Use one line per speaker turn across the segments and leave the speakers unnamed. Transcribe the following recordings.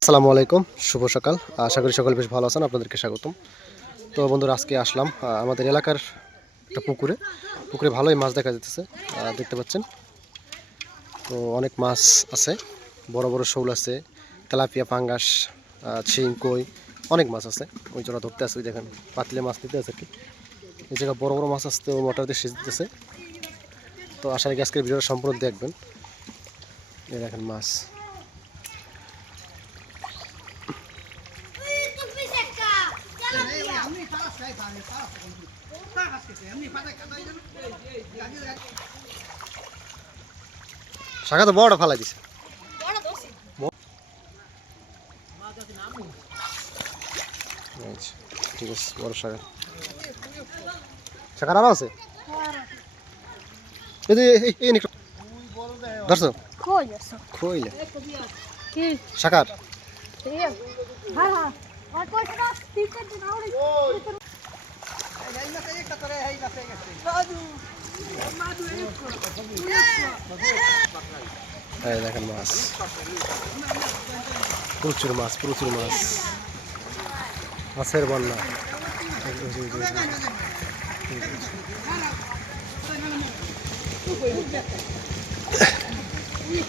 আসসালামু আলাইকুম শুভ সকাল। আশা করি সকল বেশ ভালো আছেন আপনাদেরকে স্বাগতম। তো বন্ধুরা আজকে আসলাম আমাদের এলাকার একটা পুকুরে। পুকুরে ভালোই মাছ দেখা আহ, দেখতে পাচ্ছেন। তো অনেক মাছ আছে বড় বড় শৌল আছে তেলাপিয়া পাঙ্গাস শিং কই অনেক মাছ আছে। ওই জন্য ধরতে আছে ওই দেখেন পাতলে মাছ নিতে আছে আর কি। এই জায়গায় বড় বড় মাছ আসতে মোটর দিয়ে সেচ দিতেছে। তো আশা রাখি আজকের ভিডিওটা সম্পূর্ণ দেখবেন। এই দেখেন মাছ শাখা তো বড় ফালাই দিছে আচ্ছা, ঠিক আছে বড় শাখা শাখার আরও আছে এই এই এই নিকট ধরছো
কই আছো কি
শাখার
হ্যাঁ হ্যাঁ আর কই না টিচার দিন আউড়ে
এই দেখেন মাছ প্রচুর মাছ প্রচুর মাছ মাছের বন্যা এই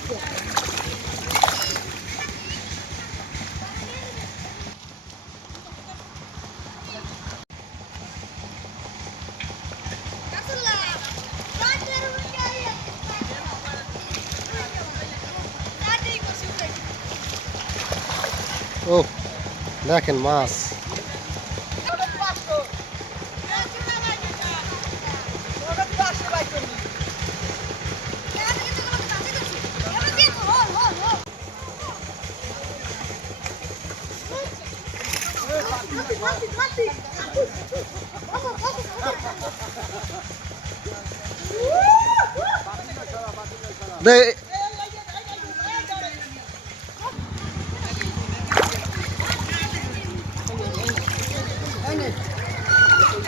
যে, এই যে, এই যে। ও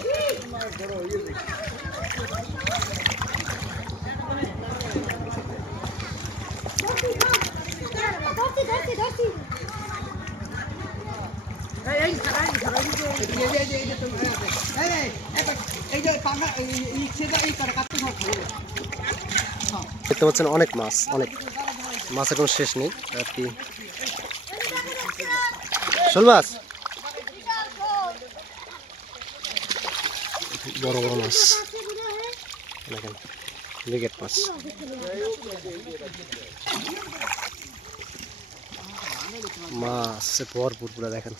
দেখেন মাছ দে দেখতে পাচ্ছেন অনেক মাছ, অনেক। মাছের কোনো শেষ নেই, আর কি। শোল মাছ। বড় বড় মাছ। দেখেন মাছ। মাছ ভরপুর পুরো, দেখেন।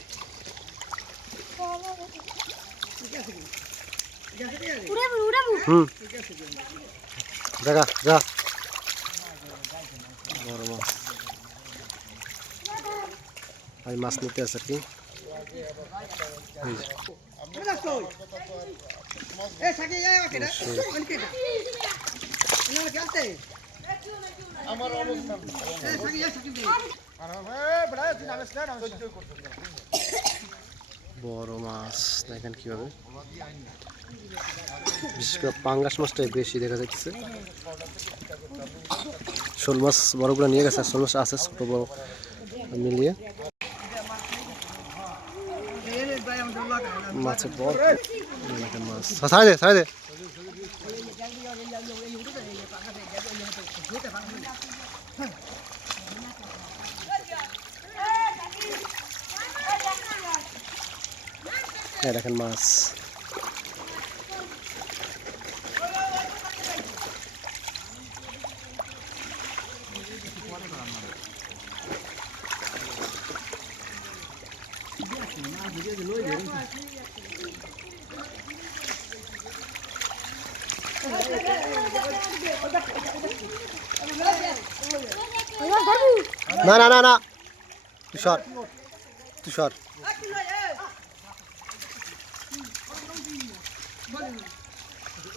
হুম। জায়গা যা। বড় মাছ আমি মাছ নিতে আছে আর কি? এই যে, বড় মাছ, দেখেন কীভাবে। বিশেষ করে পাঙ্গাস মাছটাই বেশি দেখা যাচ্ছে শোল মাছ বড়গুলো নিয়ে গেছে, শোল মাছ আছে, ছোট, বড় মিলিয়ে। মাছের বড়। মাছ। দে। এই দেখেন মাছ না না না না তুষার তুষার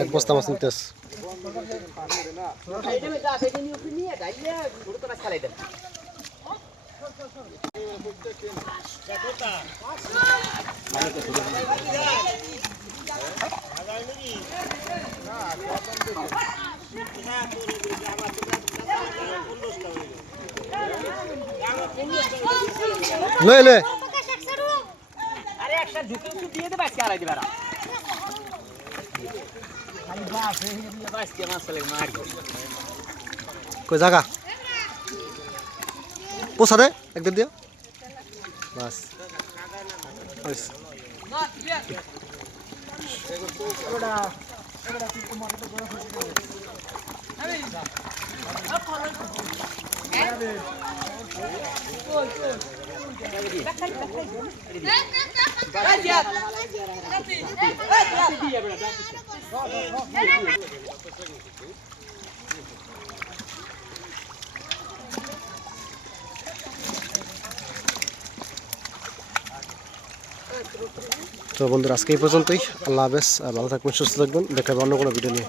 এক বস্তা মাছ নিতেছ লয়ে লয়ে
আরে একটা ঢুকে উঠে দিয়ে দে বাসকে আড়াই দিবারা খালি বাস হয়ে গিয়ে বাসকে মাসলে মারবো
কই জাগা পোষা দে একদিন দিয়া বাস হইছে। তো বন্ধুরা, আজকে এই পর্যন্তই। আল্লাহ হাফেজ, আর ভালো থাকবেন, সুস্থ থাকবেন। দেখা হবে অন্য কোনো ভিডিও নিয়ে।